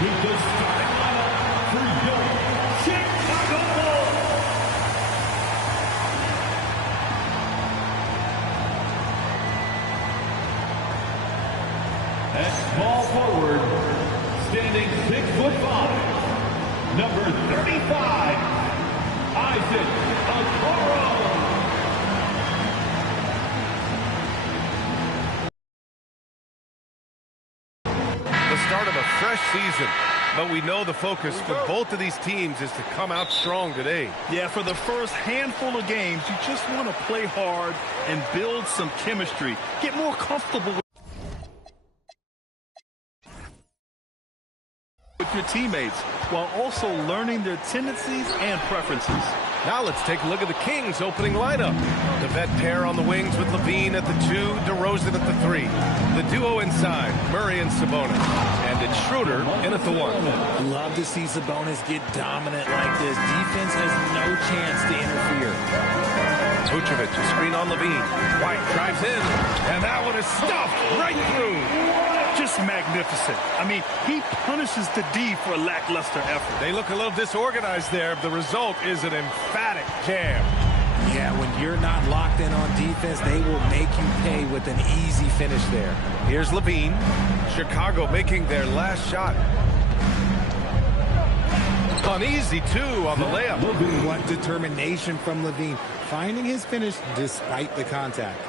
with the starting lineup for your Chicago Bulls. At small forward, standing 6'5", number 35, Isaac Okoro. Start of a fresh season, but we know the focus for both of these teams is to come out strong today. Yeah, for the first handful of games, you just want to play hard and build some chemistry. Get more comfortable with your teammates while also learning their tendencies and preferences. Now let's take a look at the Kings' opening lineup. The vet pair on the wings with LaVine at the 2, DeRozan at the 3. The duo inside, Murray and Sabonis. And it's Schroeder in at the 1. Love to see Sabonis get dominant like this. Defense has no chance to interfere. Vucevic, a screen on LaVine. White drives in, and that one is stuffed right through. Just magnificent. I mean, he punishes the D for a lackluster effort. They look a little disorganized there. The result is an emphatic jam. Yeah, when you're not locked in on defense, they will make you pay with an easy finish there. Here's LaVine. Chicago making their last shot. Uneasy, too, on the layup. What determination from LaVine, finding his finish despite the contact.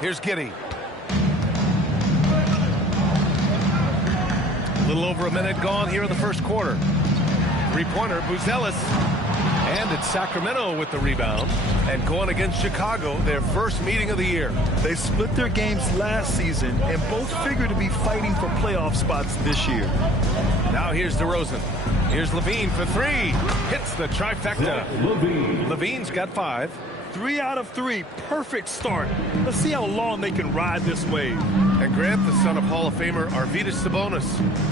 Here's Giddey. A little over a minute gone here in the first quarter. Three-pointer, Buzelis. And it's Sacramento with the rebound. And going against Chicago, their first meeting of the year. They split their games last season and both figure to be fighting for playoff spots this year. Now here's DeRozan. Here's LaVine for 3. Hits the trifecta. LaVine's got 5. 3 out of 3, perfect start. Let's see how long they can ride this wave. And Grant, the son of Hall of Famer Arvydas Sabonis.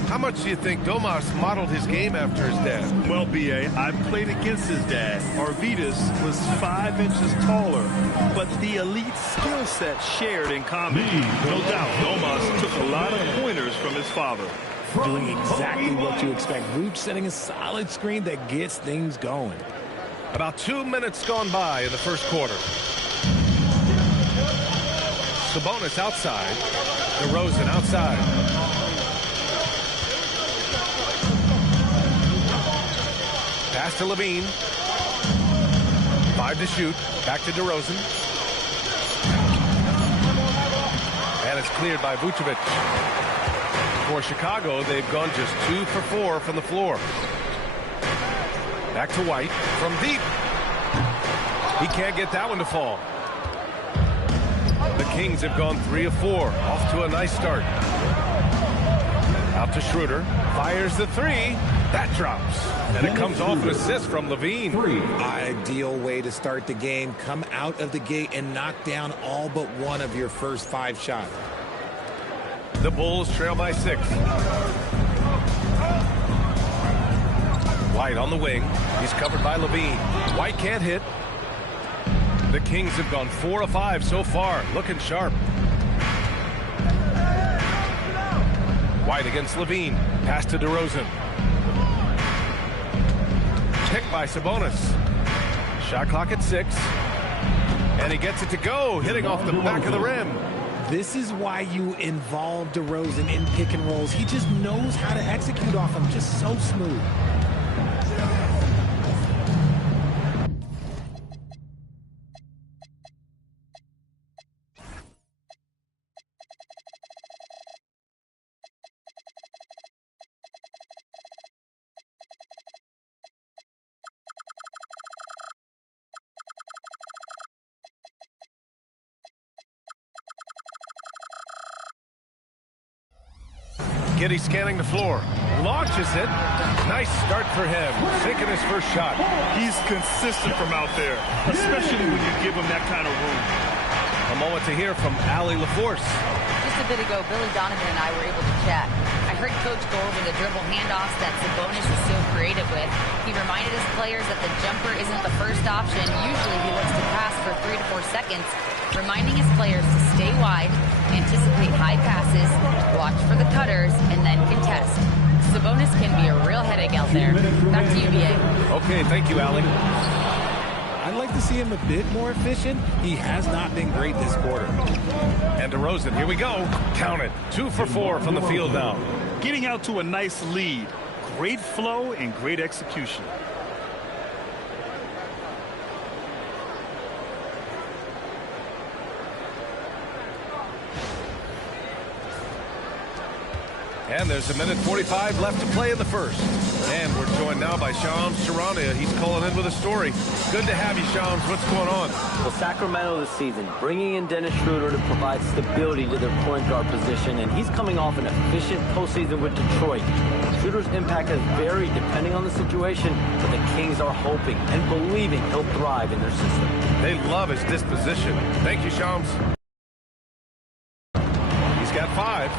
How much do you think Domas modeled his game after his dad? Well, B.A., I played against his dad. Arvydas was 5 inches taller, but the elite skill set shared in common. No doubt, Domas took a lot of pointers from his father. Doing exactly what you expect. Vooch setting a solid screen that gets things going. About 2 minutes gone by in the first quarter. Sabonis outside. DeRozan outside. Pass to LaVine. 5 to shoot. Back to DeRozan. And it's cleared by Vucevic. For Chicago, they've gone just 2 for 4 from the floor. Back to White from deep. He can't get that one to fall. The Kings have gone 3 of 4. Off to a nice start. Out to Schroeder. Fires the 3. That drops. And it comes off an assist from LaVine. Ideal way to start the game. Come out of the gate and knock down all but one of your first 5 shots. The Bulls trail by 6. White on the wing. He's covered by LaVine. White can't hit. The Kings have gone 4 of 5 so far. Looking sharp. White against LaVine. Pass to DeRozan. Picked by Sabonis. Shot clock at 6. And he gets it to go. Hitting off the back of the rim. This is why you involve DeRozan in pick and rolls. He just knows how to execute off them. Just so smooth. Giddey scanning the floor. Launches it. Nice start for him. Sinking his first shot. He's consistent from out there, especially when you give him that kind of room. A moment to hear from Allie LaForce. Just a bit ago, Billy Donovan and I were able to chat. I heard Coach go over the dribble handoffs that Sabonis is so creative with. He reminded his players that the jumper isn't the first option. Usually he looks to pass for 3 to 4 seconds, reminding his players to stay wide, anticipate high passes, watch for the cutters, and then contest. Sabonis can be a real headache out there. Back to you, BA. Okay, thank you, Allie. I'd like to see him a bit more efficient. He has not been great this quarter. And DeRozan, here we go. Count it. 2 for 4 from the field now. Getting out to a nice lead. Great flow and great execution. And there's 1:45 left to play in the first. And we're joined now by Shams Charania. He's calling in with a story. Good to have you, Shams. What's going on? Well, Sacramento this season, bringing in Dennis Schroeder to provide stability to their point guard position, and he's coming off an efficient postseason with Detroit. Schroeder's impact has varied depending on the situation, but the Kings are hoping and believing he'll thrive in their system. They love his disposition. Thank you, Shams. He's got 5.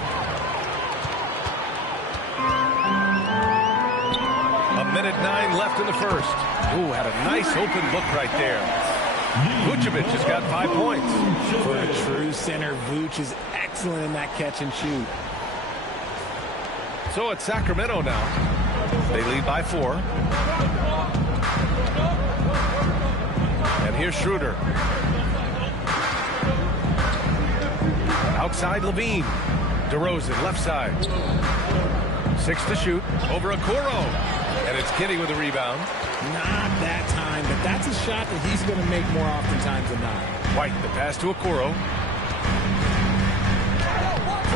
1:09 left in the first. Ooh, had a nice open look right there. Vucevic has got 5 points. For a true center, Vuce is excellent in that catch and shoot. So it's Sacramento now. They lead by 4. And here's Schroeder. Outside Levine. DeRozan left side. 6 to shoot over Okoro. And it's Kiddie with a rebound. Not that time, but that's a shot that he's going to make more oftentimes than not. White, the pass to Okoro.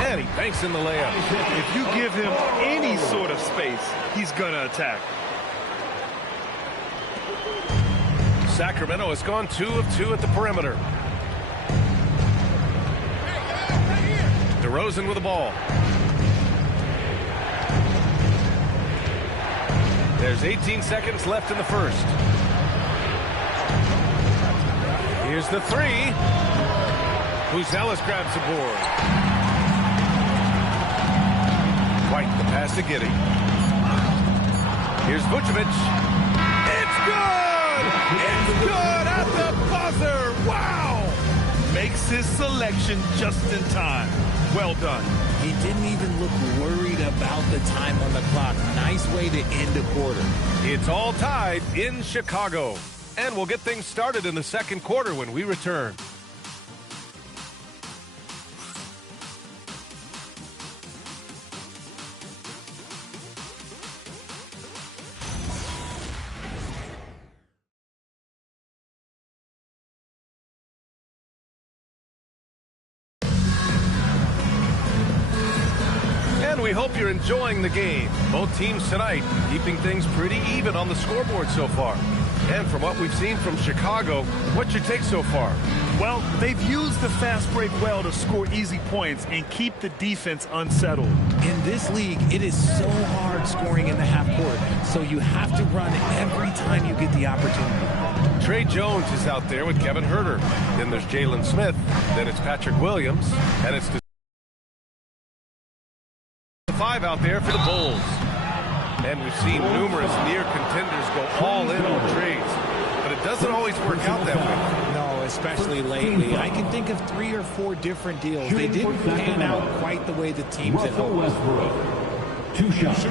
And he banks in the layup. If you give him any sort of space, he's going to attack. Sacramento has gone 2 of 2 at the perimeter. DeRozan with the ball. There's 18 seconds left in the first. Here's the 3. Buzelis grabs the board. White, the pass to Giddey. Here's Vucevic. It's good! It's good at the buzzer! Wow! Makes his selection just in time. Well done. He didn't even look worried about the time on the clock. Nice way to end a quarter. It's all tied in Chicago. And we'll get things started in the second quarter when we return. We hope you're enjoying the game. Both teams tonight keeping things pretty even on the scoreboard so far. And from what we've seen from Chicago, what's your take so far? Well, they've used the fast break well to score easy points and keep the defense unsettled. In this league, it is so hard scoring in the half court, so you have to run every time you get the opportunity. Trey Jones is out there with Kevin Huerter. Then there's Jalen Smith. Then it's Patrick Williams. And it's 5 out there for the Bulls. And we've seen numerous near contenders go all in on trades. But it doesn't always work out that way. No, especially lately. I can think of 3 or 4 different deals. They didn't pan out quite the way the teams had hoped. Westbrook. 2 shots.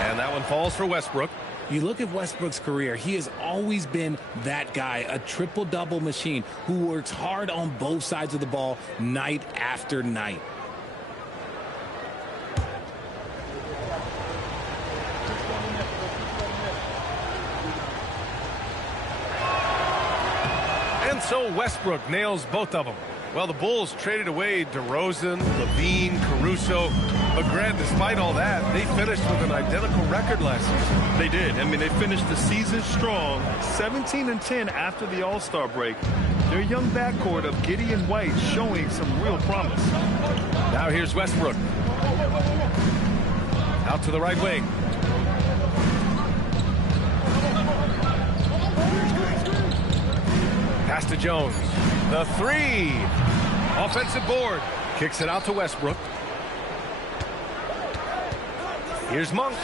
And that one falls for Westbrook. You look at Westbrook's career, he has always been that guy, a triple-double machine who works hard on both sides of the ball night after night. And so Westbrook nails both of them. Well, the Bulls traded away DeRozan, Levine, Caruso. But Grant, despite all that, they finished with an identical record last season. They did. I mean, they finished the season strong, 17-10 after the All-Star break. Their young backcourt of Giddey and White showing some real promise. Now here's Westbrook. Out to the right wing. Pass to Jones. The three. Offensive board. Kicks it out to Westbrook. Here's Monk.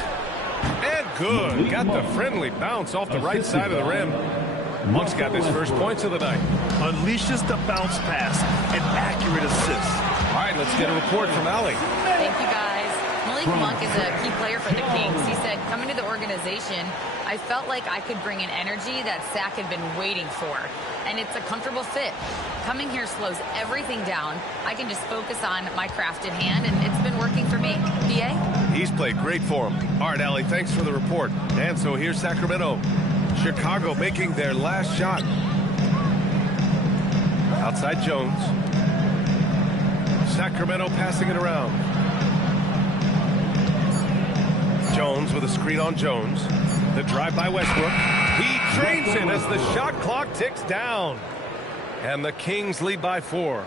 And good. Got the friendly bounce off the right side of the rim. Monk's got his first points of the night. Unleashes the bounce pass. An accurate assist. All right, let's get a report from Allie. Thank you, guys. Malik Monk is a key player for the Kings. He said, coming to the organization, I felt like I could bring an energy that Sac had been waiting for. And it's a comfortable fit. Coming here slows everything down. I can just focus on my craft in hand, and it's been working for me. BA? He's played great for him. All right, Allie, thanks for the report. And so here's Sacramento. Chicago making their last shot. Outside Jones. Sacramento passing it around. Jones with a screen on Jones. The drive by Westbrook. He drains it as the shot clock ticks down. And the Kings lead by 4.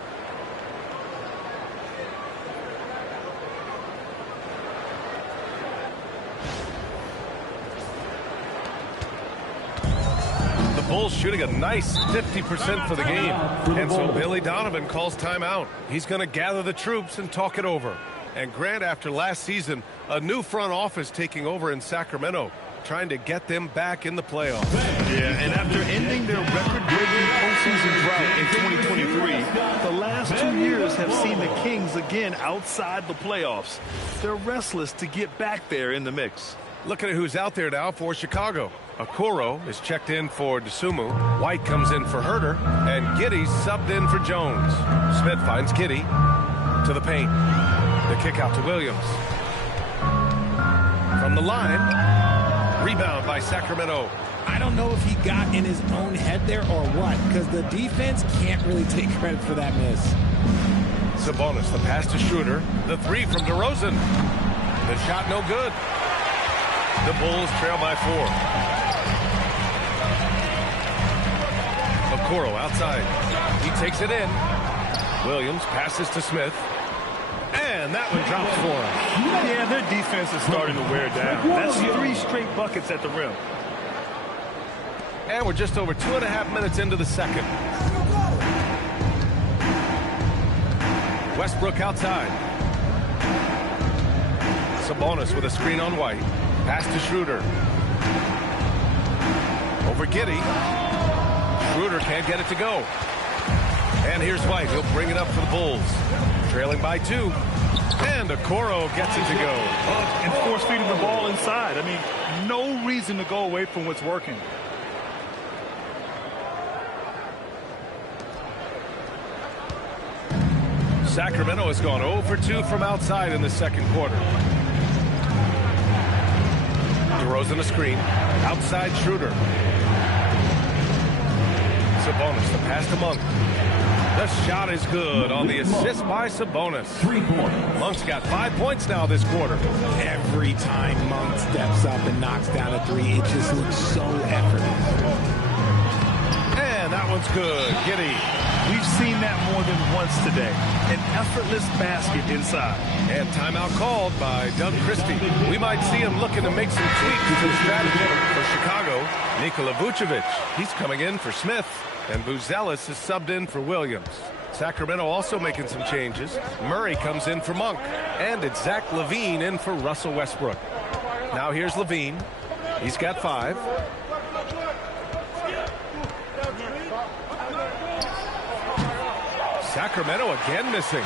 The Bulls shooting a nice 50% for the game. And so Billy Donovan calls timeout. He's going to gather the troops and talk it over. And Grant, after last season, a new front office taking over in Sacramento, trying to get them back in the playoffs. Yeah, and after ending their record-breaking postseason drought in 2023, the last 2 years have seen the Kings again outside the playoffs. They're restless to get back there in the mix. Looking at who's out there now for Chicago. Okoro is checked in for DeSumo. White comes in for Herter. And Giddey's subbed in for Jones. Smith finds Giddey to the paint. The kick out to Williams. From the line. Rebound by Sacramento. I don't know if he got in his own head there or what, because the defense can't really take credit for that miss. Sabonis, the pass to Schroeder. The three from DeRozan. The shot no good. The Bulls trail by 4. Okoro outside. He takes it in. Williams passes to Smith. And that one drops for him. Yeah, their defense is starting to wear down. That's 3 straight buckets at the rim. And we're just over 2.5 minutes into the second. Westbrook outside. Sabonis with a screen on White. Pass to Schroeder. Over Giddey. Schroeder can't get it to go. And here's White. He'll bring it up for the Bulls. Trailing by 2. And Okoro gets it to go. And force feeding the ball inside. I mean, no reason to go away from what's working. Sacramento has gone 0 for 2 from outside in the second quarter. DeRozan a screen. Outside Schroeder. Sabonis, the pass to Monk. The shot is good on the assist by Sabonis. 3 points. Monk's got 5 points now this quarter. Every time Monk steps up and knocks down a 3, it just looks so effortless. And that one's good. Giddey. We've seen that more than once today. An effortless basket inside. And timeout called by Doug Christie. We might see him looking to make some tweaks to the strategy for Chicago. Nikola Vucevic, he's coming in for Smith. And Buzelis is subbed in for Williams. Sacramento also making some changes. Murray comes in for Monk. And it's Zach LaVine in for Russell Westbrook. Now here's LaVine. He's got 5. Sacramento again missing.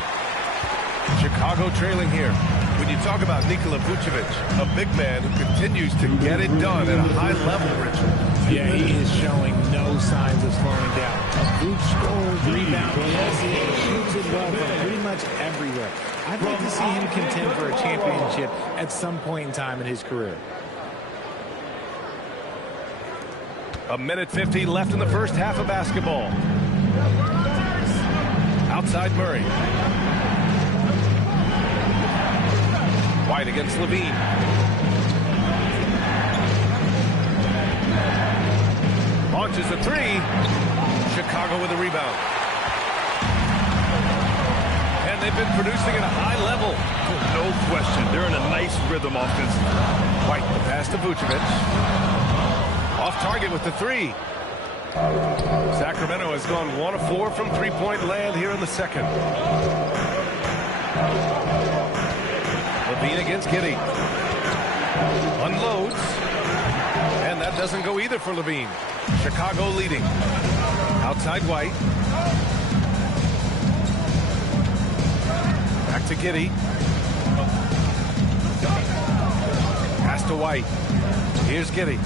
Chicago trailing here. When you talk about Nikola Vucevic, a big man who continues to get it done at a high level, Richard. Yeah, he is showing no signs of slowing down. A Vooch score, rebound, yes, he shoots it well from pretty much everywhere. I'd like to see him contend for a championship at some point in time in his career. 1:50 left in the first half of basketball. Outside Murray. White against LaVine. Launches a 3. Chicago with a rebound. And they've been producing at a high level. No question. They're in a nice rhythm offensively. White, the pass to Vucevic. Off target with the 3. Sacramento has gone 1 of 4 from three-point land here in the second. LaVine against Giddey. Unloads. And that doesn't go either for LaVine. Chicago leading. Outside White. Back to Giddey. Pass to White. Here's Giddey.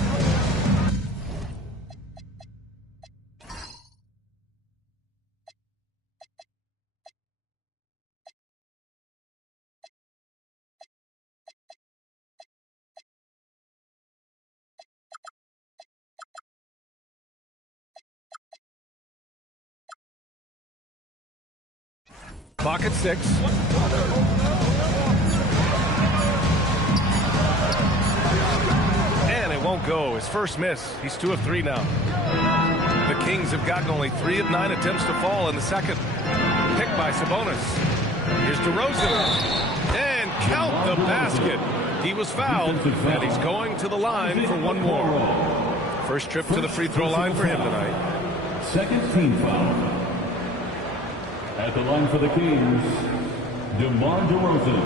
Clock at 6. And it won't go. His first miss. He's 2 of 3 now. The Kings have gotten only 3 of 9 attempts to fall in the second. Picked by Sabonis. Here's DeRozan. And count the basket. He was fouled, and he's going to the line for one more. First trip to the free throw line for him tonight. Second team foul. At the line for the Kings, DeMar DeRozan.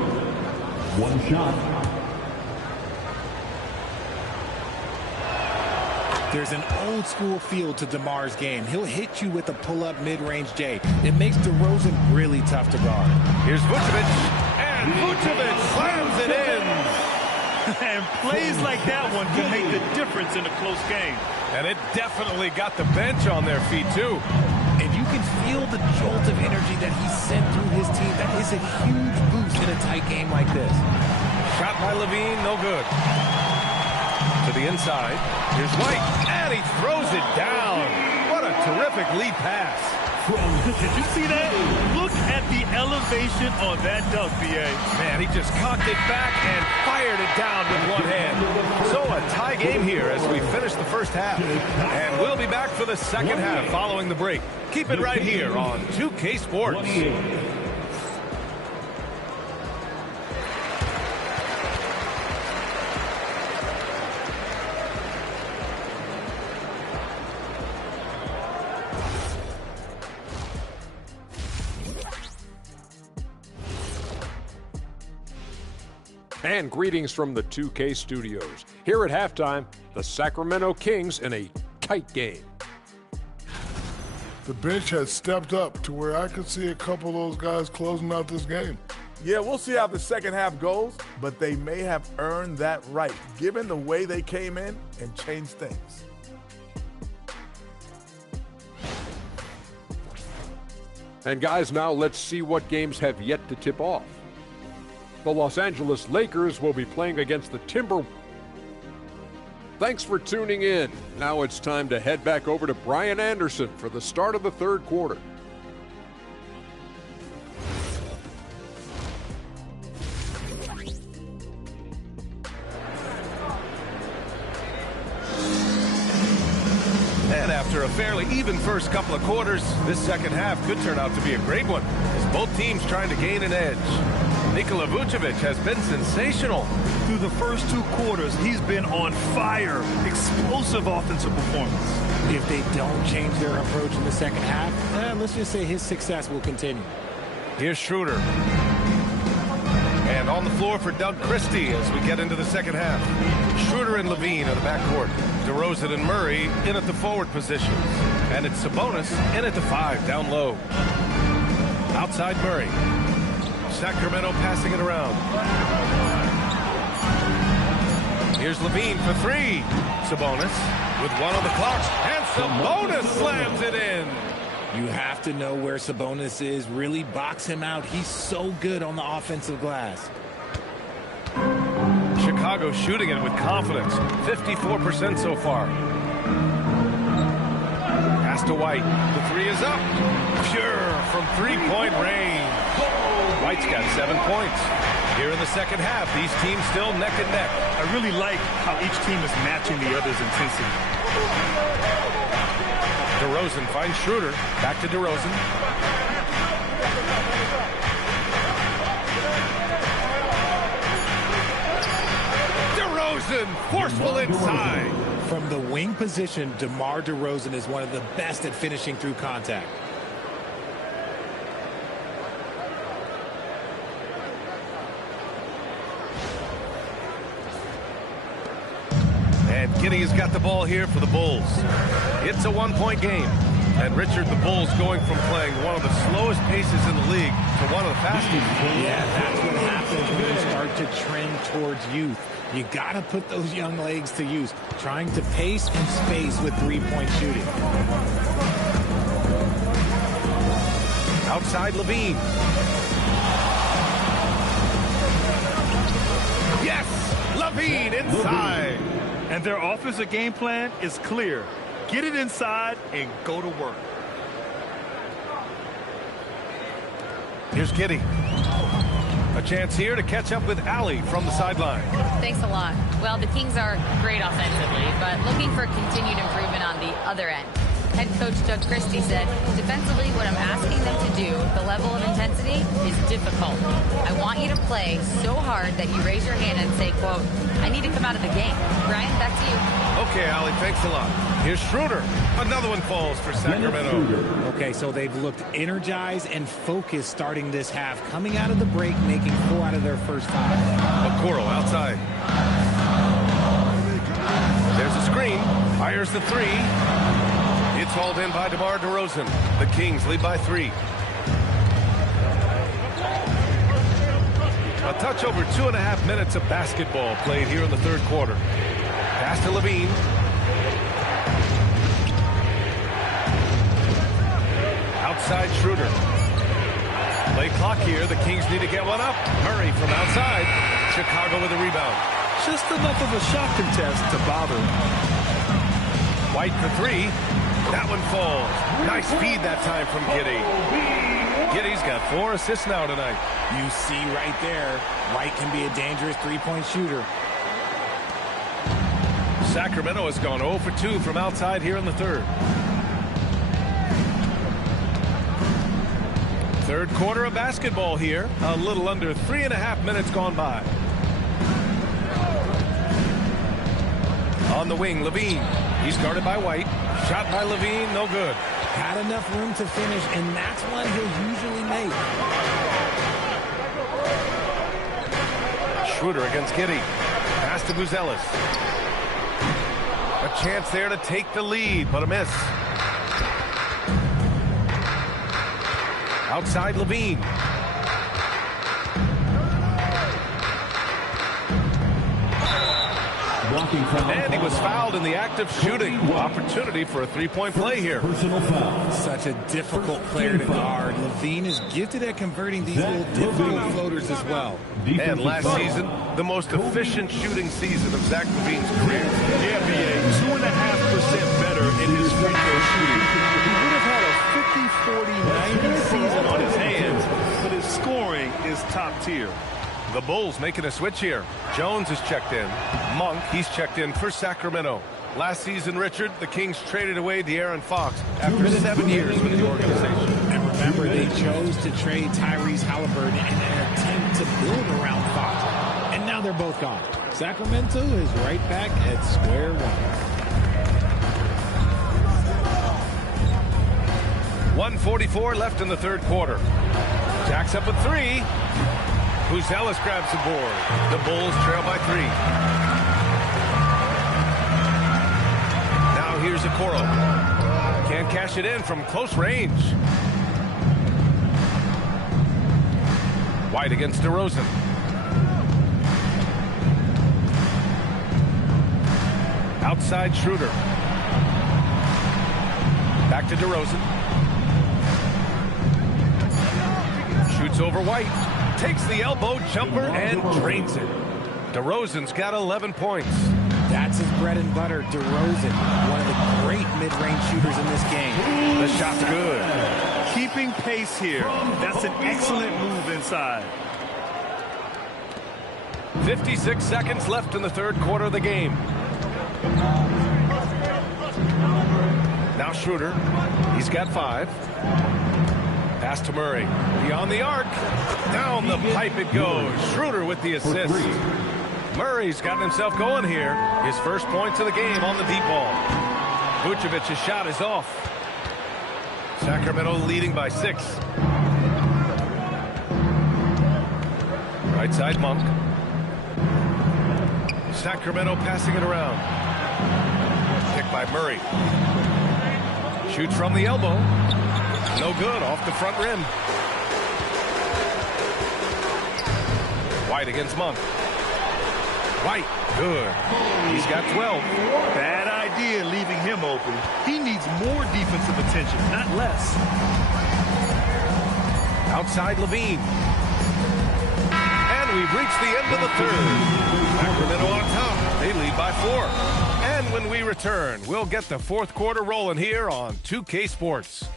One shot. There's an old school feel to DeMar's game. He'll hit you with a pull-up mid-range J. It makes DeRozan really tough to guard. Here's Vucevic, and Vucevic slams it in. And plays like that one can make the difference in a close game. And it definitely got the bench on their feet, too. And you can feel the jolt of energy that he sent through his team. That is a huge boost in a tight game like this. Shot by LaVine, no good. To the inside, here's White, and he throws it down. What a terrific lead pass. Did you see that? Look at the elevation on that dunk, B.A. Man, he just cocked it back and fired it down with one hand. So a tie game here as we finish the first half. And we'll be back for the second half following the break. Keep it right here on 2K Sports. And greetings from the 2K studios. Here at halftime, the Sacramento Kings in a tight game. The bench has stepped up to where I could see a couple of those guys closing out this game. Yeah, we'll see how the second half goes, but they may have earned that right, given the way they came in and changed things. And guys, now let's see what games have yet to tip off. The Los Angeles Lakers will be playing against the Timberwolves. Thanks for tuning in. Now it's time to head back over to Brian Anderson for the start of the third quarter. And after a fairly even first couple of quarters, this second half could turn out to be a great one, as both teams trying to gain an edge. Nikola Vucevic has been sensational. Through the first 2 quarters, he's been on fire. Explosive offensive performance. If they don't change their approach in the second half, let's just say his success will continue. Here's Schroeder. And on the floor for Doug Christie as we get into the second half. Schroeder and LaVine in the backcourt. DeRozan and Murray in at the forward positions. And it's Sabonis in at the 5 down low. Outside Murray. Sacramento passing it around. Here's LaVine for 3. Sabonis with 1 on the clock. And Sabonis slams it in. You have to know where Sabonis is. Really box him out. He's so good on the offensive glass. Chicago shooting it with confidence. 54% so far. Pass to White. The 3 is up. Pure from 3-point range. White's got 7 points. Here in the second half, these teams still neck and neck. I really like how each team is matching the other's intensity. DeRozan finds Schroeder. Back to DeRozan. DeRozan, forceful inside. From the wing position, DeMar DeRozan is one of the best at finishing through contact. And Giddey has got the ball here for the Bulls. It's a one-point game. And Richard, the Bulls going from playing one of the slowest paces in the league to one of the fastest. Yeah, that's what happens when you start to trend towards youth. You got to put those young legs to use, trying to pace and space with three-point shooting. Outside Levine. Yes! Levine inside. And their offensive game plan is clear. Get it inside and go to work. Here's Giddey. A chance here to catch up with Allie from the sideline. Thanks a lot. Well, the Kings are great offensively, but looking for continued improvement on the other end. Head coach Doug Christie said, defensively, what I'm asking them to do, the level of intensity, is difficult. I want you to play so hard that you raise your hand and say, quote, I need to come out of the game. Brian, back to you. Okay, Allie, thanks a lot. Here's Schroeder. Another one falls for Sacramento. Okay, so they've looked energized and focused starting this half, coming out of the break, making 4 out of their first 5. Okoro outside. There's a screen. Fires the 3. It's hauled in by DeMar DeRozan. The Kings lead by 3. A touch over 2.5 minutes of basketball played here in the third quarter. Pass to Levine. Outside Schroeder. Play clock here. The Kings need to get one up. Murray from outside. Chicago with a rebound. Just enough of a shot contest to bother. White for 3. That one falls. Nice feed that time from Giddey. Giddey's got 4 assists now tonight. You see right there, White can be a dangerous three-point shooter. Sacramento has gone 0 for 2 from outside here in the third. Third quarter of basketball here. A little under 3.5 minutes gone by. On the wing, Levine. He's guarded by White. Shot by Levine, no good. Had enough room to finish, and that's one he'll usually make. Schroeder against Giddey. Pass to Buzelis. A chance there to take the lead, but a miss. Outside Levine. And he was fouled in the act of shooting. Opportunity for a three-point play here. Personal foul. Such a difficult player to guard. Levine is gifted at converting these little difficult floaters as well. And last season, the most efficient shooting season of Zach Levine's career. Yeah, BA, 2.5% better in his free throw shooting. He would have had a 50, 40, 90 season on his hands, but his scoring is top tier. The Bulls making a switch here. Jones is checked in. Monk, he's checked in for Sacramento. Last season, Richard, the Kings traded away De'Aaron Fox after 7 years with the organization. And remember, they chose to trade Tyrese Halliburton in an attempt to build around Fox. And now they're both gone. Sacramento is right back at square one. 1:44 left in the third quarter. Jacks up at 3. Buzelis grabs the board. The Bulls trail by 3. Now here's Okoro. Can't cash it in from close range. White against DeRozan. Outside Schroeder. Back to DeRozan. Shoots over White. Takes the elbow jumper and drains it. DeRozan's got 11 points. That's his bread and butter, DeRozan, one of the great mid-range shooters in this game. The shot's good. Keeping pace here. That's an excellent move inside. 56 seconds left in the third quarter of the game. Now Schroeder. He's got 5. Pass to Murray. Beyond the arc. Down the pipe it goes. Schroeder with the assist. Murray's gotten himself going here. His first points of the game on the deep ball. Vucevic's shot is off. Sacramento leading by 6. Right side, Monk. Sacramento passing it around. Picked by Murray. Shoots from the elbow. No good, off the front rim. White against Monk. White, good. He's got 12. Bad idea leaving him open. He needs more defensive attention, not less. Outside Levine. And we've reached the end of the third. Sacramento on top. They lead by 4. And when we return, we'll get the fourth quarter rolling here on 2K Sports.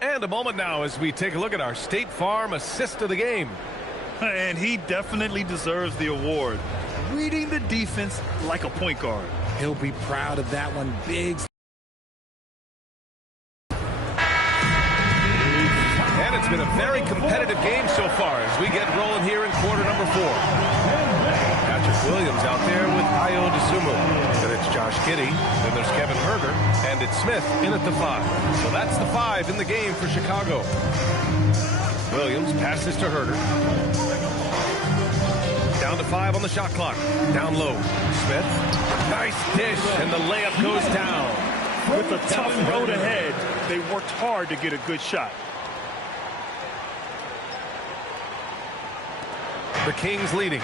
And a moment now as we take a look at our State Farm assist of the game. And he definitely deserves the award. Reading the defense like a point guard. He'll be proud of that one. Big. And it's been a very competitive game so far as we get rolling here in quarter number 4. Patrick Williams out there with Ayo Dosunmu. Then it's Josh Giddey. Then there's Kevin Huerter. And it's Smith in at the 5. So that's the 5 in the game for Chicago. Williams passes to Huerter. Down to 5 on the shot clock. Down low. Smith. Nice dish. And the layup goes down. With a tough road ahead, they worked hard to get a good shot. The Kings leading.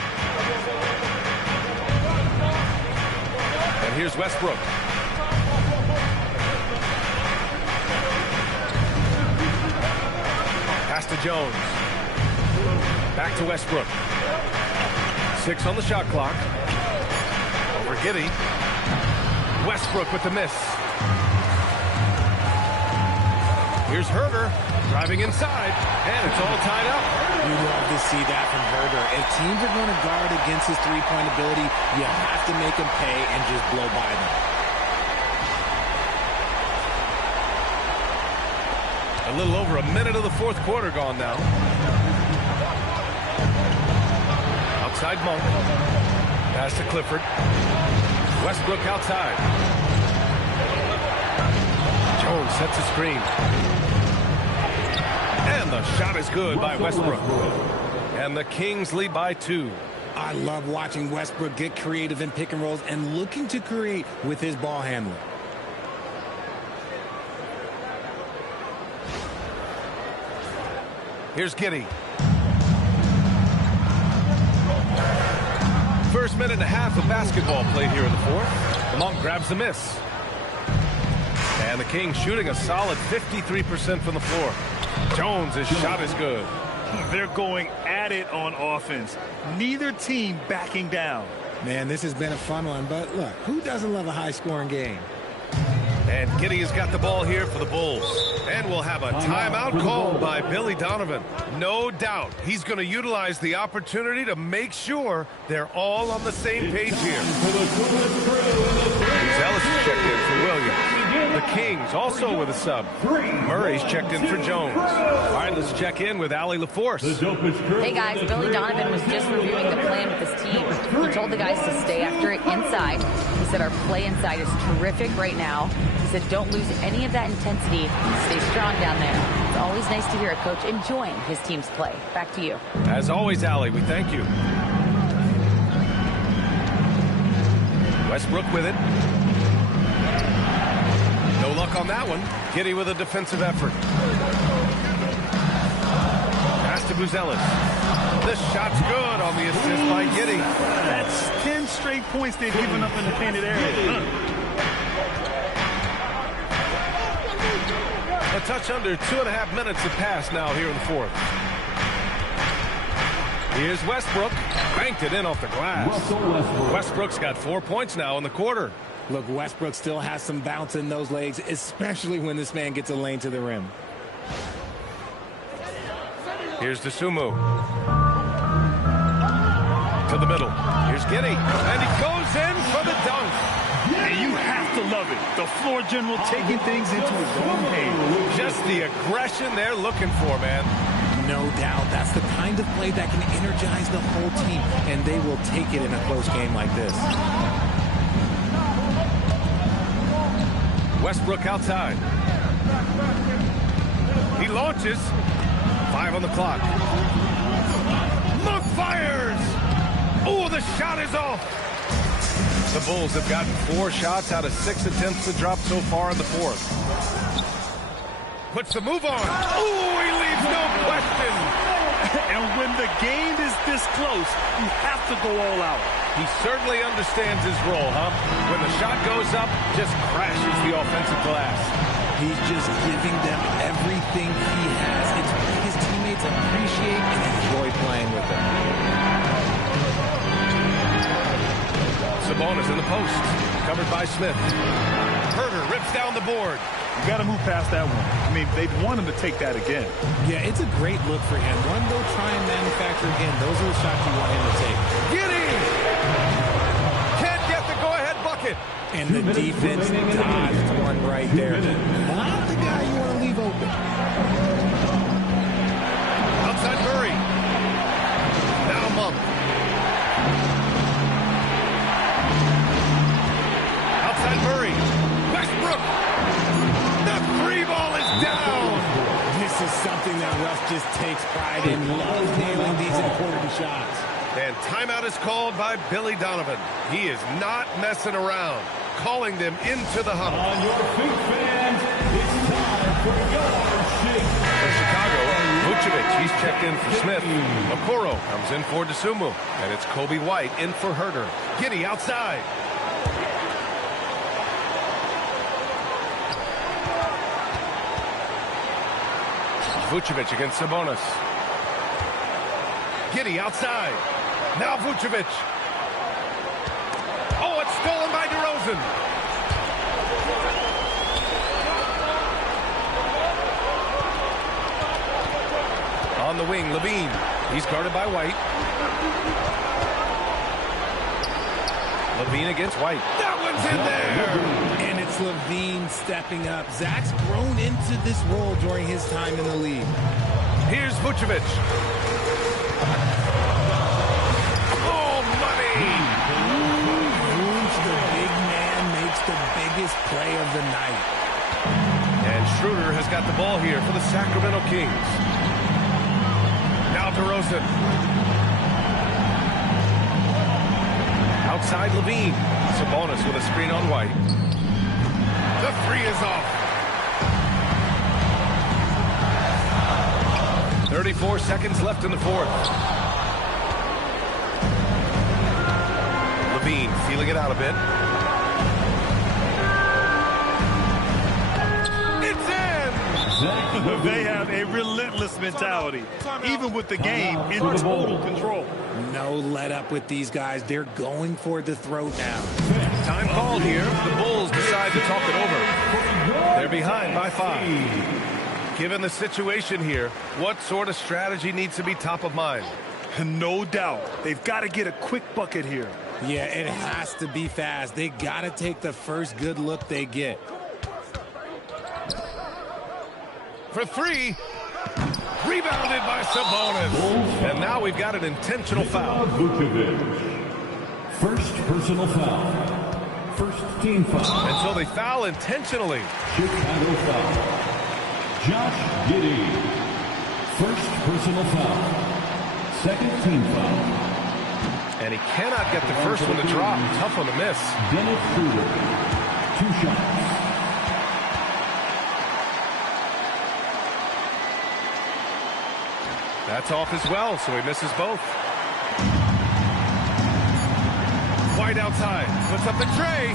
And here's Westbrook. Pass to Jones. Back to Westbrook. 6 on the shot clock. Over Giddey. Westbrook with the miss. Here's Huerter driving inside, and it's all tied up. You love to see that from Huerter. If teams are going to guard against his three-point ability, you have to make him pay and just blow by them. A little over a minute of the fourth quarter gone now. Outside Monk. Pass to Clifford. Westbrook outside. Jones sets a screen. And the shot is good by Westbrook. And the Kings lead by 2. I love watching Westbrook get creative in pick and rolls and looking to create with his ball handling. Here's Giddey. First minute and a half of basketball played here in the fourth. Monk grabs the miss. And the Kings shooting a solid 53% from the floor. Jones' shot is good. They're going at it on offense. Neither team backing down. Man, this has been a fun one, but look, who doesn't love a high-scoring game? And Giddey has got the ball here for the Bulls. And we'll have a timeout called by Billy Donovan. No doubt he's going to utilize the opportunity to make sure they're all on the same page here. Ellis is checked in for Williams. The Kings also with a sub. Murray's checked in for Jones. All right, let's check in with Allie LaForce. Hey guys, Billy Donovan was just reviewing the plan with his team. He told the guys to stay after it inside. He said our play inside is terrific right now. He said don't lose any of that intensity. Stay strong down there. It's always nice to hear a coach enjoying his team's play. Back to you. As always, Allie, we thank you. Westbrook with it. No luck on that one. Giddey with a defensive effort. Pass to Buzelis. This shot's good on the assist by Giddey. That's 10 straight points they've given up in the painted area. A touch under 2.5 minutes have passed now here in the fourth. Here's Westbrook. Banked it in off the glass. Westbrook's got 4 points now in the quarter. Look, Westbrook still has some bounce in those legs, especially when this man gets a lane to the rim. Here's Dosunmu. to the middle. Here's Giddey, and he goes in for the dunk. And you have to love it. The floor general taking things into his own hands. Just the aggression they're looking for, man. No doubt. That's the kind of play that can energize the whole team, and they will take it in a close game like this. Westbrook outside. He launches. 5 on the clock. Monk fires! Oh, the shot is off! The Bulls have gotten 4 shots out of 6 attempts to drop so far in the fourth. Puts the move on. Oh, he leaves no question. And when the game is this close, you have to go all out. He certainly understands his role, huh? When the shot goes up, just crashes the offensive glass. He's just giving them everything he has. It's what his teammates appreciate and enjoy playing with him. Sabonis in the post, covered by Smith. Herter rips down the board. You got to move past that one. I mean, they'd want him to take that again. Yeah, it's a great look for him. One they'll try and manufacture again. Those are the shots you want him to take. Giddey! Can't get the go-ahead bucket. And the defense dodged one right there. Not the guy you want to leave open. Outside Murray. Now Monk. Outside Murray. Westbrook. The 3-ball is down. This is something that Russ just takes pride in. Loves nailing these important shots. And timeout is called by Billy Donovan. He is not messing around. Calling them into the huddle. On your feet, fans, it's time for your shake. For Chicago, Vucevic, he's checked in for Smith. Okoro comes in for DeSumo. And it's Kobe White in for Herter. Giddey outside. Vucevic against Sabonis. Giddey outside. Now Vucevic. Oh, it's stolen by DeRozan. On the wing, Levine. He's guarded by White. Levine against White. That one's in there. And it's Levine stepping up. Zach's grown into this role during his time in the league. Here's Vucevic. Oh, money. The big man makes the biggest play of the night. And Schroeder has got the ball here for the Sacramento Kings. Now DeRozan. Outside Levine. Sabonis with a screen on White. The 3 is off. 34 seconds left in the fourth. Levine feeling it out a bit. It's in! They have a relentless mentality, even with the game in total control. No let up with these guys. They're going for the throat now. Time called here. The Bulls decide to talk it over. They're behind by 5. Given the situation here, what sort of strategy needs to be top of mind? No doubt. They've got to get a quick bucket here. Yeah, it has to be fast. They got to take the first good look they get. For 3. Rebounded by Sabonis. And now we've got an intentional foul. Vucevic. First personal foul. First team foul. And so they foul intentionally. Chicago foul. Josh Giddey. First personal foul. Second team foul. And he cannot get the first one to drop. Tough one to miss. Dennis Schroeder. 2 shots. That's off as well, so he misses both. White outside. Puts up the tray.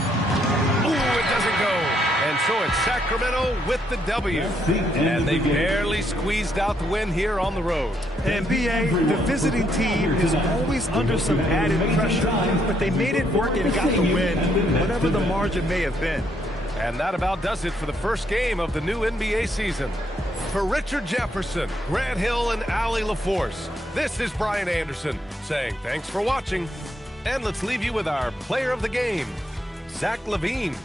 Ooh, it doesn't go. And so it's Sacramento with the W. And they barely squeezed out the win here on the road. And BA, the visiting team is always under some added pressure, but they made it work and got the win, whatever the margin may have been. And that about does it for the first game of the new NBA season. For Richard Jefferson, Grant Hill, and Allie LaForce, this is Brian Anderson saying thanks for watching. And let's leave you with our player of the game, Zach LaVine.